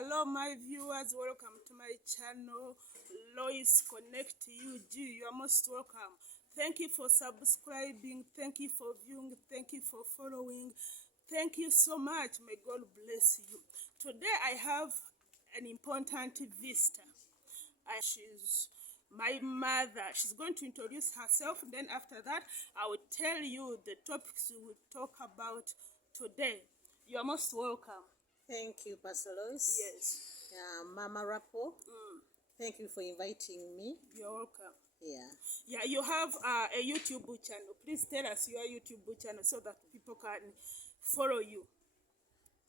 Hello my viewers, welcome to my channel Lois Connect UG. You are most welcome. Thank you for subscribing, thank you for viewing, thank you for following. Thank you so much. May God bless you. Today I have an important visitor. She's my mother. She's going to introduce herself, then after that I will tell you the topics we will talk about today. You are most welcome. Thank you, Pastor Lois. Yes. Mama Rapo, thank you for inviting me. You're welcome. Yeah. You have a YouTube channel. Please tell us your YouTube channel so that people can follow you.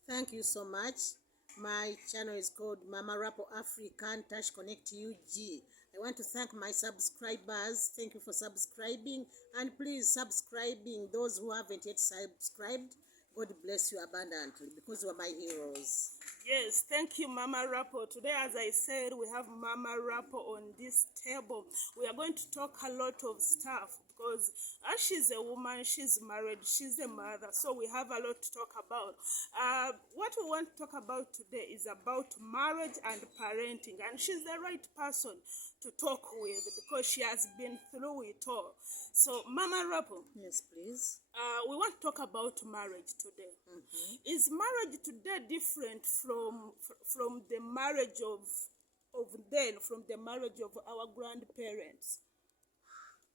Thank you so much. My channel is called Mama Rapo African Touch Connect UG. I want to thank my subscribers. Thank you for subscribing. And please subscribing those who haven't yet subscribed. God bless you abundantly because you are my heroes. Yes, thank you, Mama Rapo. Today, as I said, we have Mama Rapo on this table. We are going to talk a lot of stuff because as she's a woman, she's married, she's a mother, so we have a lot to talk about. What we want to talk about today is about marriage and parenting, and she's the right person to talk with because she has been through it all. So, Mama Rapo. Yes, please. We want to talk about marriage today. Is marriage today different from the marriage of then, from the marriage of our grandparents?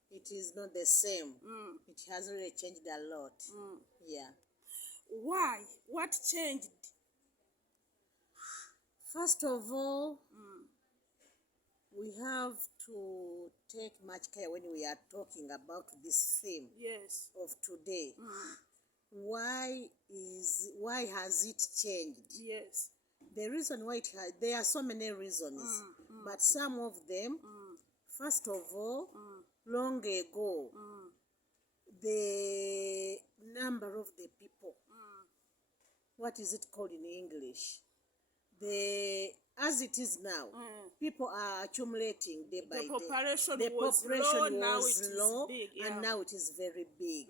It is not the same. It has really changed a lot. Yeah. Why? What changed? First of all, we have to take much care when we are talking about this theme Yes. of today. Why has it changed? Yes. The reason why there are so many reasons, but some of them, first of all, long ago, the number of the people, what is it called in English? As it is now, people are accumulating day by day. The population was low, big, and now it is very big.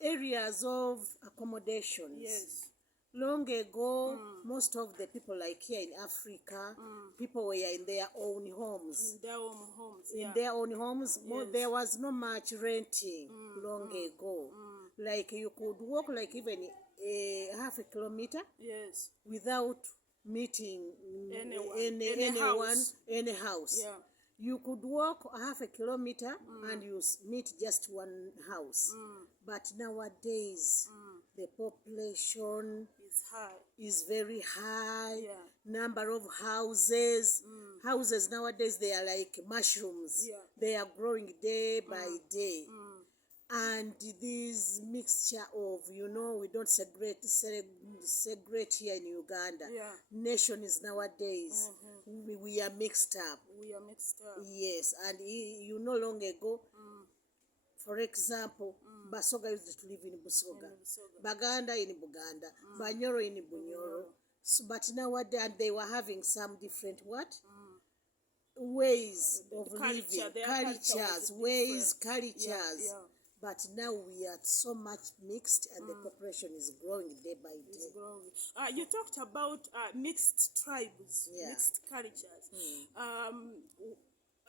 Areas of accommodations. Yes. Long ago, most of the people, like here in Africa, people were in their own homes. In their own homes. In their own homes, Yes. there was no much renting long ago. Like you could walk like even half a kilometer. Yes. Without meeting anyone, any house. Yeah. You could walk half a kilometer and you meet just one house. But nowadays, the population is very high. Yeah. Number of houses. Houses nowadays, they are like mushrooms. Yeah. They are growing day by day. And this mixture of, we don't segregate here in Uganda. Yeah. Nations nowadays, we are mixed up. We are mixed up. Yes, and long ago, for example, Basoga used to live in Busoga, Baganda in Buganda, Banyoro in Bunyoro. So, but nowadays, and they were having some different ways of living, cultures, cultures. Yeah. But now we are so much mixed, and the population is growing day by day. It's growing. You talked about mixed tribes, mixed cultures.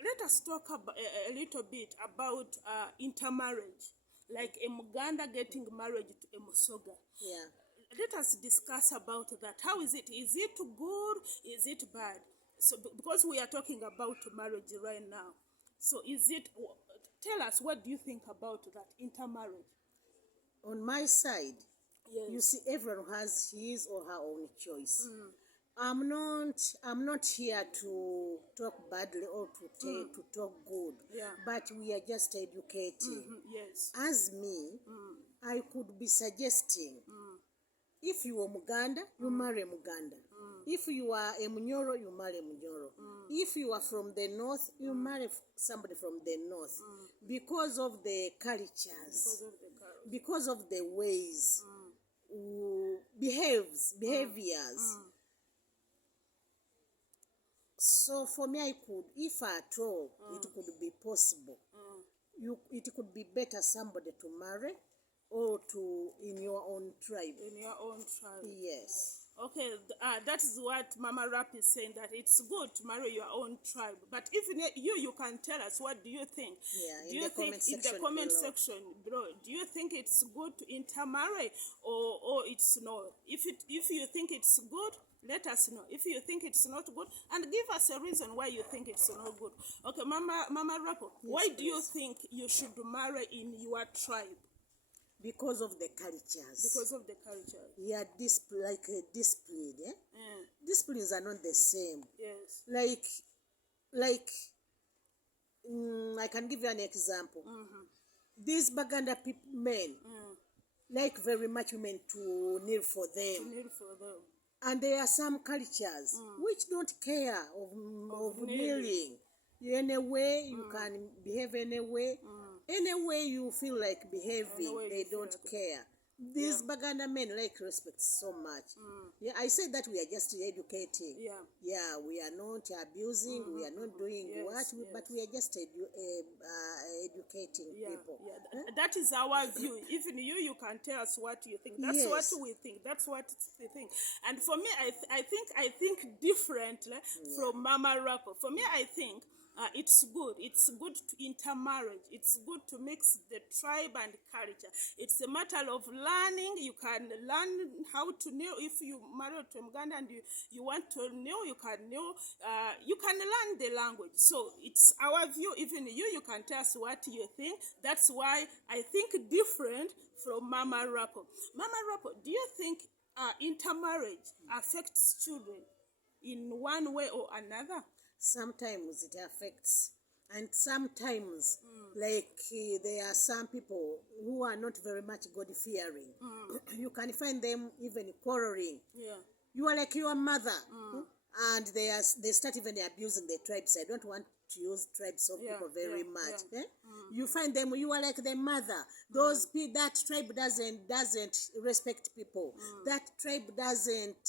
Let us talk about a little bit about intermarriage, like a Muganda getting married to a Musoga. Yeah. Let us discuss about that. How is it? Is it good? Is it bad? So, because we are talking about marriage right now, so is it? Tell us, what do you think about that intermarriage? On my side, Yes. you see, everyone has his or her own choice. I'm not here to talk badly or to talk good. Yeah. But we are just educating. Yes. As me, I could be suggesting, if you are Muganda, you marry Muganda. If you are a Munyoro, you marry Munyoro. If you are from the north, you marry somebody from the north. Because of the cultures, because of the ways, behaviors. So for me, I could, if at all, it could be possible. It could be better somebody to marry or to in your own tribe. In your own tribe. Yes. Okay, that is what Mama Rap is saying, that it's good to marry your own tribe. But even you can tell us, what do you think? Yeah, Do in you the think comment in the section comment below. section below, do you think it's good to intermarry, or it's no? If you think it's good, let us know. If you think it's not good, and give us a reason why you think it's not good. Okay, Mama Rapo, why do you think you should marry in your tribe? Because of the cultures. Because of the culture. Yeah, discipline. Eh? Mm, Disciplines are not the same. yes. Like I can give you an example. These Baganda men like very much women to kneel for To them. kneel for them. And there are some cultures which don't care of kneeling. Any way you can behave, any way you feel like behaving, way they you feel don't like care. These Baganda men like respect so much. Yeah, I said that we are just educating. Yeah. We are not abusing, we are not doing Yes, but we are just educating Yeah, people. yeah. That is our view. Even you can tell us what you think. That's what Yes. we think. That's what we think. And for me, I think differently from Mama Rapper. For me, I think it's good. It's good to intermarriage. It's good to mix the tribe and culture. It's a matter of learning. You can learn how to kneel. If you marry to Uganda and you want to kneel, you can kneel. You can learn the language. So it's our view. Even you can tell us what you think. That's why I think different from Mama Rappo. Mama Rappo, do you think intermarriage affects children in one way or another? Sometimes it affects, and sometimes there are some people who are not very much God fearing. You can find them even quarreling. Yeah. You are like your mother, and they start even abusing the tribes. I don't want to use tribes of people very much. Eh? You find them, you are like the mother. That tribe doesn't respect people. That tribe doesn't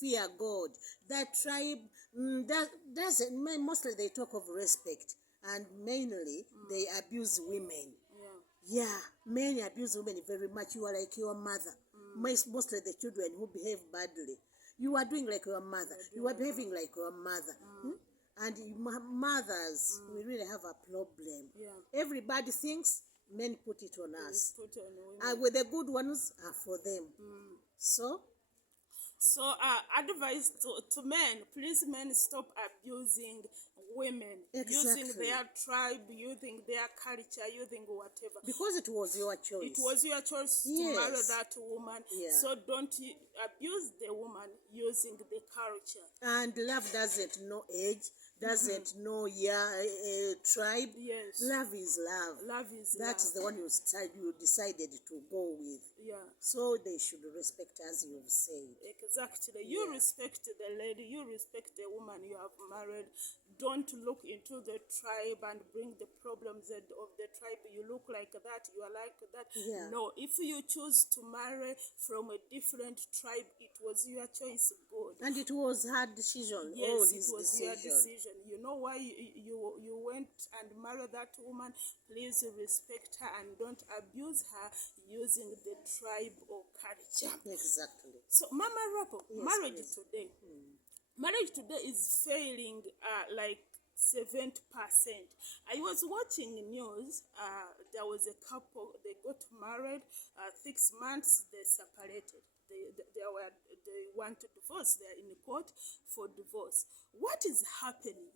fear God. That tribe doesn't. Mostly they talk of respect, and mainly they abuse women. Yeah, men abuse women very much. You are like your mother. Mostly the children who behave badly. You are doing like your mother. You are behaving like your mother. And mothers, we really have a problem. Yeah. Everybody thinks men put it on us. Put on women. And with the good ones are for them. So, Advice to men, please, men, stop abusing women, using Exactly. their tribe, using their culture, using whatever. because it was your choice. It was your choice to Yes. marry that woman. Yeah. So don't abuse the woman using the culture. And love doesn't know age, doesn't know tribe. Yes. Love is love. Love is That's the love. one you decided to go with. Yeah. So they should respect, as you've said. Exactly. You respect the lady, you respect the woman you have married. Don't look into the tribe and bring the problems of the tribe. You look like that, you are like that. Yeah. No, if you choose to marry from a different tribe, it was your choice, good. And it was her decision. Yes, his it was decision. your decision. You know why you went and married that woman. Please respect her and don't abuse her using the tribe or culture. Exactly. So, Mama Rappo, marriage today. Marriage today is failing like 70%. I was watching news. There was a couple. They got married. 6 months they separated. They want to divorce. They are in court for divorce. What is happening?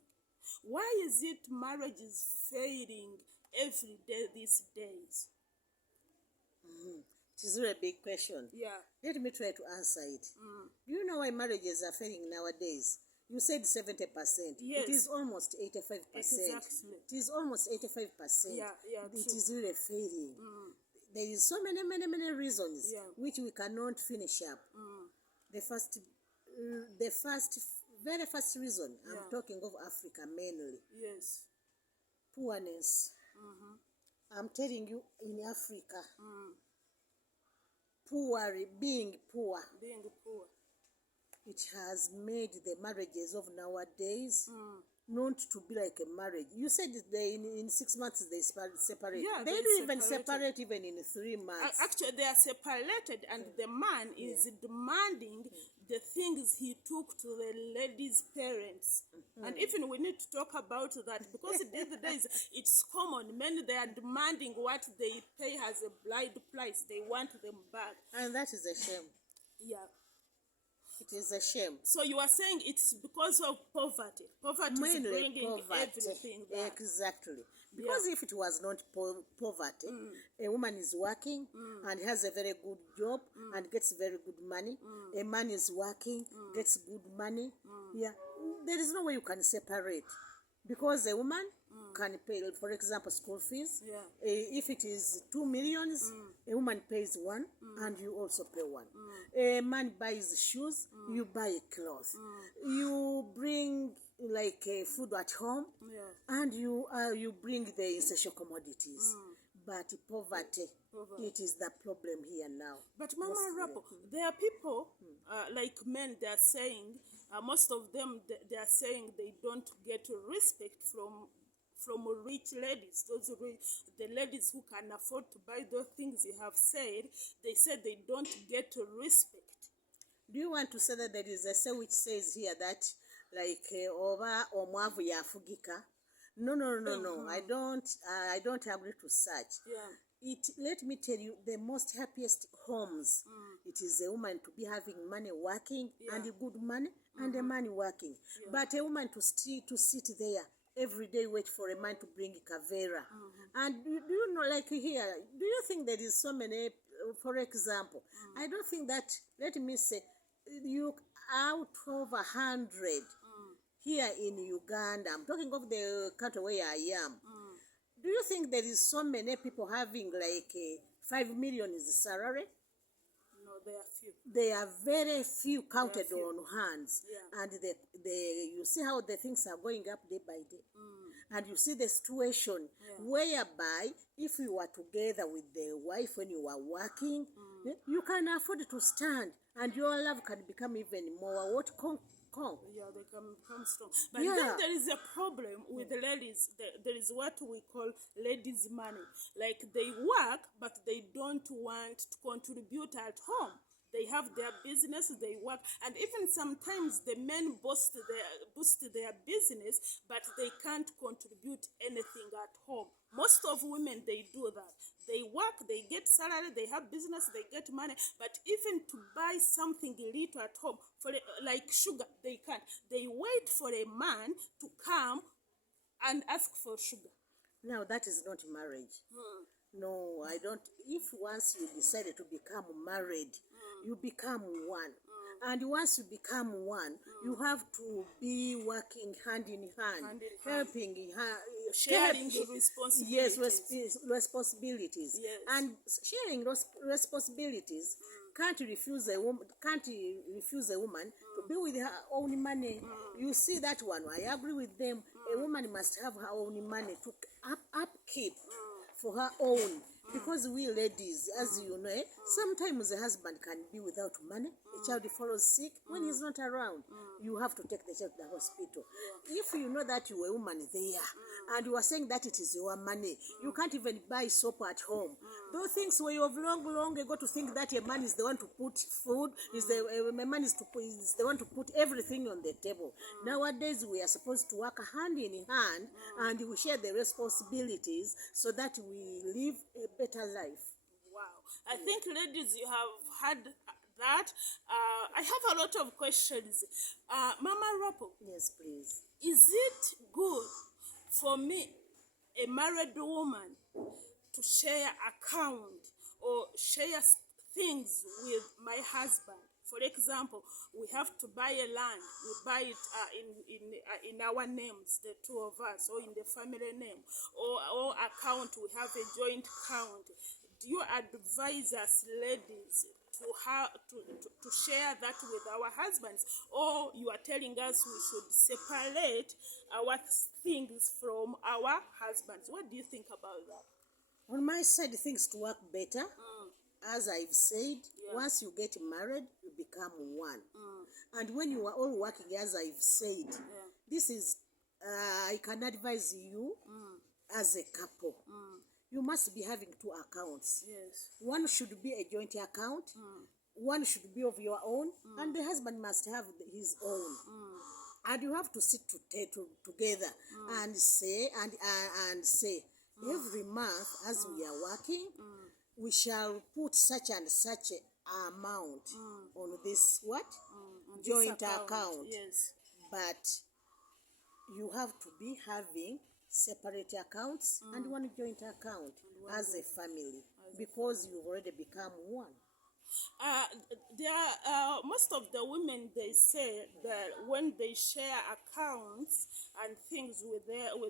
Why is it marriage is failing every day these days? It is really a big question. Yeah. Let me try to answer it. Do you know why marriages are failing nowadays? You said 70%. Yes. It is almost 85%. Exactly. It is almost 85%. Yeah, It true. is really failing. There is so many reasons which we cannot finish up. The very first reason, I'm talking of Africa mainly, Yes. poorness. I'm telling you, in Africa, being poor, Being poor. it has made the marriages of nowadays not to be like a marriage. You said they in 6 months they separate. Yeah, They they don't even separated. separate even in 3 months. Actually, they are separated, and the man is demanding the things he took to the lady's parents. And even we need to talk about that, because these days it's common. Men, they are demanding what they pay as a bride price. They want them back. And that is a shame. Yeah. It is a shame. So you are saying it's because of poverty. Poverty is Mainly bringing poverty. everything back. Exactly. Because if it was not poverty, a woman is working and has a very good job and gets very good money. A man is working, gets good money. Yeah, there is no way you can separate, because a woman can pay, for example, school fees. Yeah. If it is 2 million, a woman pays 1 and you also pay 1. A man buys shoes, you buy clothes. You bring like food at home, and you bring the essential commodities. But poverty, it is the problem here now. But Mama Rapo, there are people like men. They are saying most of them they are saying they don't get respect from rich ladies. Those the ladies who can afford to buy those things you have said. They said they don't get respect. Do you want to say that there is a say which says here that like over omwavu yafugika? No. I don't agree to such. Yeah. Let me tell you, the most happiest homes, it is a woman to be having money working, and good money, and a man working. But a woman to sit there every day, wait for a man to bring kavera. And do you know, like here, do you think there is so many, for example, I don't think that, let me say, you out of 100 here in Uganda, I'm talking of the country where I am. Do you think there is so many people having like 5 million is the salary? No, there are few. They are very few, counted on hands. Yeah. And you see how the things are going up day by day. And you see the situation whereby if you are together with the wife when you are working, you can afford to stand, and your love can become even more Yeah, they can become strong. But then there is a problem with the ladies. There is what we call ladies' money. Like they work, but they don't want to contribute at home. They have their business, they work, and even sometimes the men boost their business, but they can't contribute anything at home. Most of women, they do that. They work, they get salary, they have business, they get money, but even to buy something little at home, like sugar, they can't. They wait for a man to come and ask for sugar. Now that is not marriage. No, I don't. If once you decided to become married, you become one. And once you become one, you have to be working hand in hand, helping, sharing the responsibilities. Yes, responsibilities. Yes. And sharing those responsibilities can't refuse a woman to be with her own money. You see that one. I agree with them. A woman must have her own money to upkeep for her own. Because we ladies, as you know, sometimes the husband can be without money. A child falls sick when he's not around. You have to take the child to the hospital. If you know that you are a woman there, and you are saying that it is your money, you can't even buy soap at home. Those things where you have long ago to think that a man is the one to put food, a man is the one to put everything on the table. Nowadays, we are supposed to work hand in hand, and we share the responsibilities so that we live a better life. Wow. I think, ladies, you have had that. I have a lot of questions. Mama Rapo. Yes, please. Is it good for me, a married woman, to share account or share things with my husband? For example, we have to buy a land. We buy it in our names, the two of us, or in the family name, or account. We have a joint account. Do you advise us, ladies, to share that with our husbands, or you are telling us we should separate our things from our husbands? What do you think about that? On my side, things to work better. As I've said, once you get married, you become one. And when you are all working, as I've said, this is I can advise you as a couple. You must be having two accounts. Yes. One should be a joint account. One should be of your own, and the husband must have his own. And you have to sit together and say every month as we are working, we shall put such and such amount on this On joint this account. Yes. But you have to be having separate accounts and one joint account as a family, because you've already become one. Most of the women, they say that when they share accounts and things with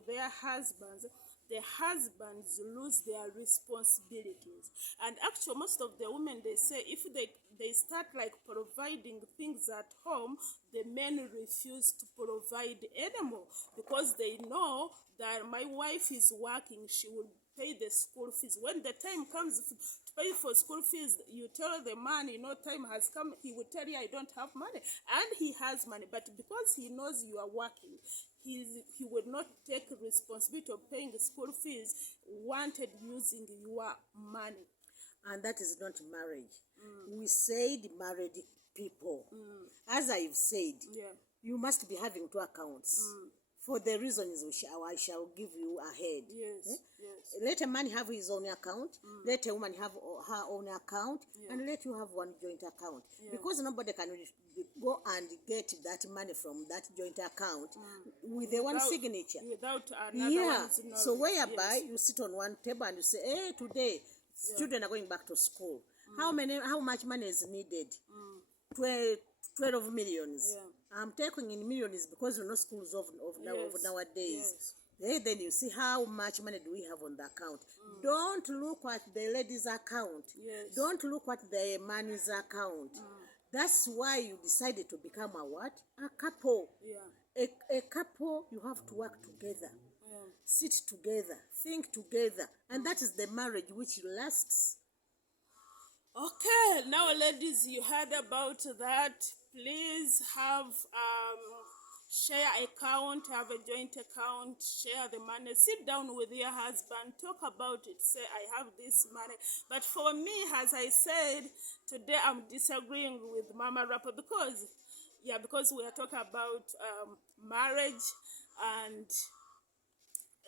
their husbands, the husbands lose their responsibilities. And actually, most of the women, they say if they start like providing things at home, the men refuse to provide anymore, because they know that my wife is working, she will pay the school fees. When the time comes to pay for school fees, you tell the man, time has come, he will tell you, I don't have money. And he has money, but because he knows you are working, he would not take responsibility of paying the school fees, wanted using your money. And that is not marriage. We said married people. As I've said, you must be having two accounts. For the reasons I shall give you ahead. Yes. Let a man have his own account, let a woman have her own account, and let you have one joint account. Because nobody can go and get that money from that joint account with the one signature. Without another one's knowledge. So whereby you sit on one table and you say, hey, today children are going back to school. How much money is needed? 12 millions. I'm taking in millions because schools of nowadays. Then you see how much money do we have on the account. Don't look at the lady's account. Don't look at the man's account. That's why you decided to become a couple. A couple, you have to work together. Sit together, think together, and that is the marriage which lasts. Okay, now ladies, you heard about that. Please have share account, have a joint account, share the money. Sit down with your husband, talk about it, say, I have this money. But for me, as I said, today I'm disagreeing with Mama Rapper because we are talking about marriage, and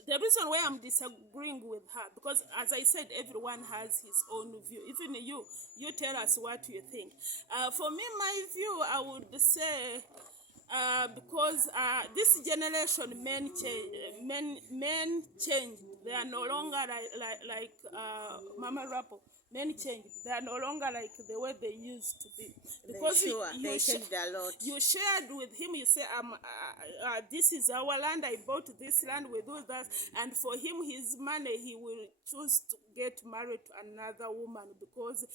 the reason why I'm disagreeing with her, because as I said, everyone has his own view. Even you tell us what you think. For me, my view, I would say, because this generation, men change. They are no longer like Mama Rappo. Men change. They are no longer like the way they used to be. Because they changed a lot. You shared with him. You say, this is our land. I bought this land. We do that. And for him, his money, he will choose to get married to another woman, because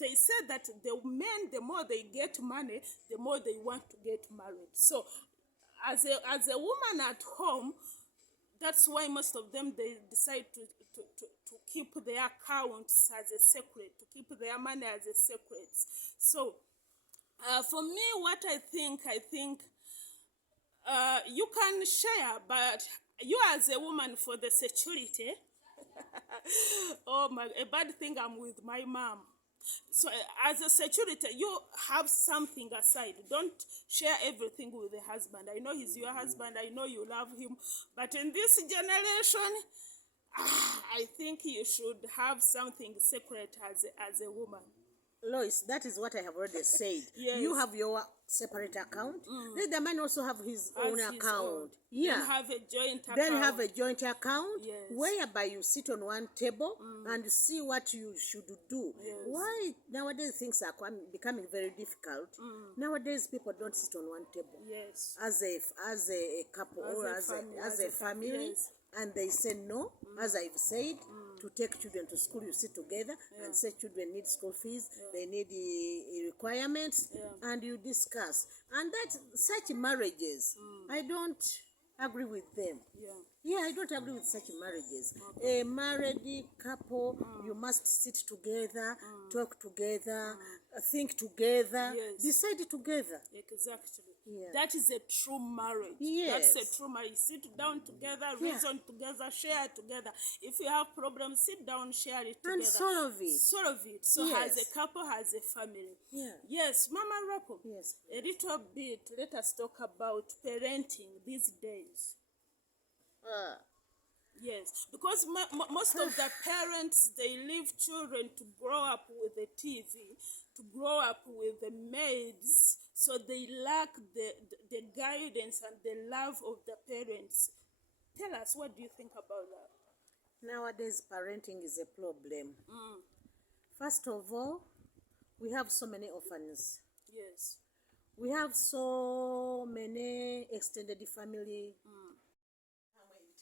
they said that the men, the more they get money, the more they want to get married. So, as a woman at home, that's why most of them, they decide to keep their accounts as a secret, to keep their money as a secret. So, for me, what I think you can share, but you as a woman, for the security, oh my, a bad thing, I'm with my mom. So as a security, you have something aside. Don't share everything with the husband. I know he's your husband. I know you love him. But in this generation, I think you should have something secret as a woman. Lois, that is what I have already said. Yes. You have your separate account. Let the man also have his own account. Then have a joint account. Then have a joint account, yes, whereby you sit on one table and see what you should do. Yes. Why nowadays things are becoming very difficult? Nowadays people don't sit on one table. Yes. As a couple or as a family. Yes. And they say no, as I've said, to take children to school, you sit together and say children need school fees, they need requirements, and you discuss. And that such marriages, I don't agree with them. Yeah, I don't agree with such marriages. A married couple, you must sit together, talk together, think together, Yes. decide together. Exactly. Yeah. That is a true marriage. Yes. That's a true marriage. Sit down together, Yeah. reason together, share together. If you have problems, sit down, share it together. And solve it. Solve it. So Yes. as a couple, as a family. Yeah. Yes, Mama Rapo. Yes. A little bit, let us talk about parenting these days. Yes, because most of the parents, they leave children to grow up with the TV, to grow up with the maids, so they lack the guidance and the love of the parents. Tell us, what do you think about that? Nowadays, parenting is a problem. First of all, we have so many orphans. Yes. We have so many extended family.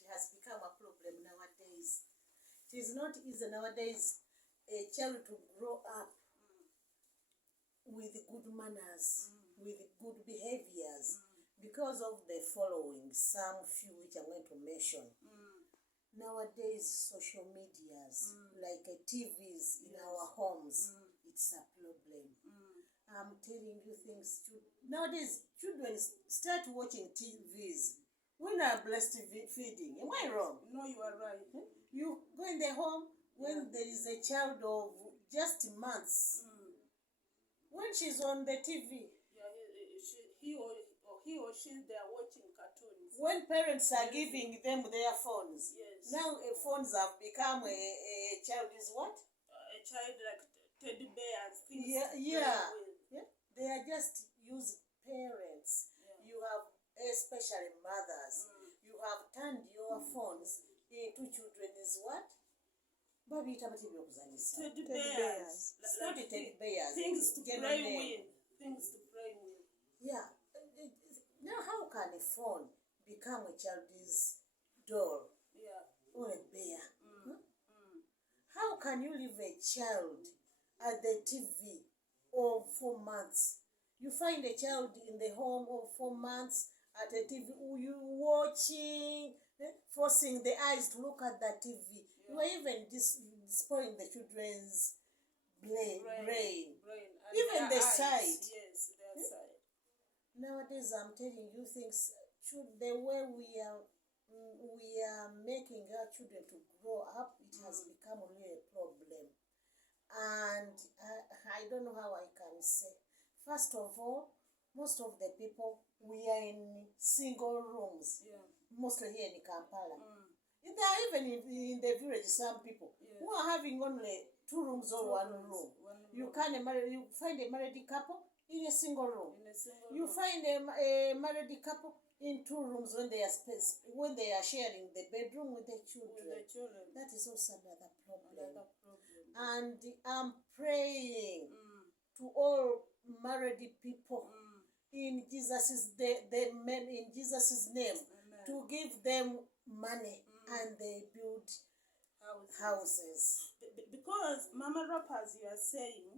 It has become a problem nowadays. It is not easy nowadays a child to grow up with good manners, with good behaviors, because of the following, some few which I'm going to mention. Nowadays, social medias, like TVs in our homes, it's a problem. I'm telling you things. Nowadays, children start watching TVs when they are breastfeeding. Am I wrong? No, you are right. You go in the home when there is a child of just months. When she's on the TV. Yeah, he or she, they are watching cartoons. When parents are giving them their phones. Yes. Now phones have become a child is what? A child like teddy bears. Things Yeah, to yeah. play with. Yeah. They are just used parents. Yeah. You have, especially mothers, you have turned your phones into children is what? Babita bati byokuzanyisa. Teddy bears. It's not a teddy bears. Things to general play name. with. Things to play with. Yeah. Now how can a phone become a child's doll Yeah. or a bear? How can you leave a child at the TV of 4 months? You find a child in the home of 4 months at a TV, you watching, forcing the eyes to look at the TV. You are even spoiling the children's brain. And Even their the eyes. sight. Yes, their sight. Nowadays, I'm telling you things. The way we are making our children to grow up, it has become really a problem. And I don't know how I can say. First of all, most of the people, we are in single rooms. Yeah. Mostly here in Kampala. There are even in the village some people who are having only 2 rooms or 1 room. You find a married couple in a single room. You find a married couple in 2 rooms when they are sharing the bedroom with the children. That is also another problem. And I'm praying to all married people in Jesus' the men in Jesus' name. Amen. To give them money and they build houses. Because Mama Rap, as you are saying,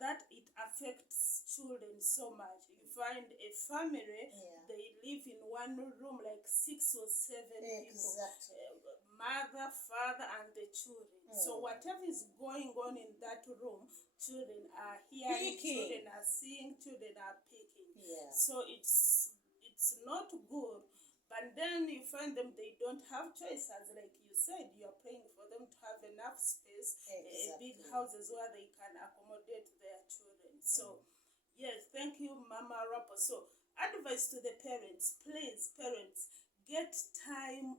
that it affects children so much. You find a family, they live in 1 room, like 6 or 7 people. Mother, father, and the children. So whatever is going on in that room, children are hearing, children are seeing, children are picking. Yeah. So it's not good. But then you find them, they don't have choices. Like you said, you are praying for them to have enough space, big houses where they can accommodate their children. So, yes, thank you, Mama Rapo. So, advice to the parents, please, parents, get time,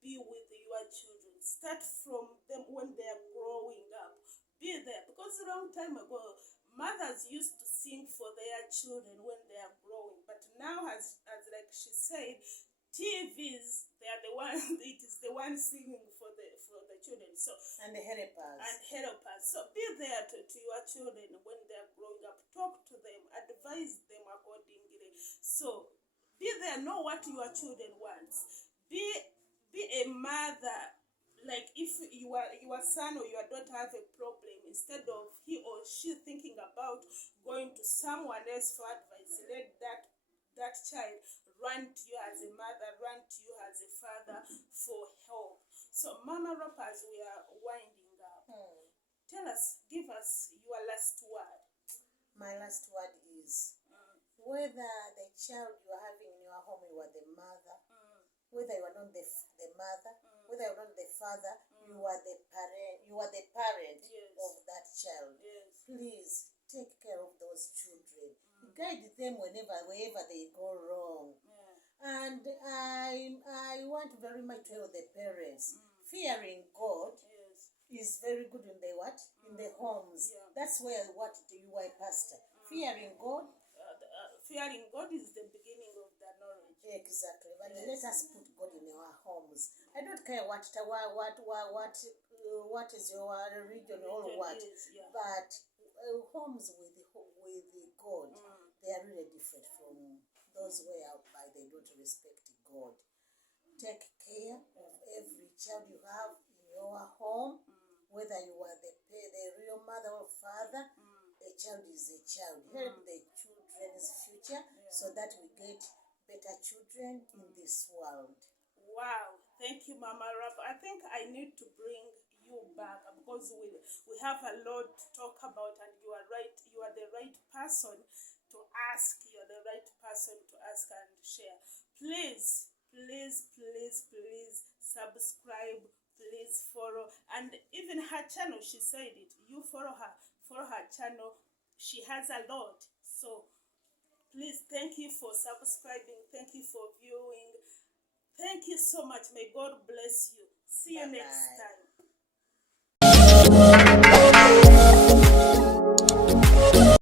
be with your children. Start from them when they are growing up. Be there. Because a long time ago, mothers used to sing for their children when they are growing. But now, as like she said, TVs, they are the ones. It is the one singing for the children. So and the helpers. So be there to your children when they are growing up. Talk to them, advise them accordingly. So be there. Know what your children want. Be a mother. Like if your son or your daughter have a problem, instead of he or she thinking about going to someone else for advice, let that that child run to you as a mother, run to you as a father for help. So Mama Rob, as we are winding up, tell us, give us your last word. My last word is, whether the child you are having in your home, you are the mother, whether you are not the mother, whether you are not the father, you are the parent Yes. of that child. Yes. Please take care of those children. Guide them wherever they go wrong. And I want very much to tell the parents, fearing God Yes. is very good in the what? In the homes. Yeah. That's where what do you are, pastor? Fearing God. Fearing God is the beginning of the knowledge. Exactly. But Yes. let us put God in our homes. I don't care what is your religion or what, Is, yeah. but homes with God, they are really different from those whereby they don't respect God. Take care of every child you have in your home, whether you are the real mother or father. A child is a child. Help the children's future so that we get better children in this world. Wow, thank you, Mama Rob. I think I need to bring you back because we have a lot to talk about, and you are right. You are the right person to ask. You are the right person to ask and share. Please, please, please, please subscribe. Please follow, and even her channel. She said it. You follow her channel. She has a lot. So please, thank you for subscribing. Thank you for viewing. Thank you so much. May God bless you. See you Bye-bye. next time.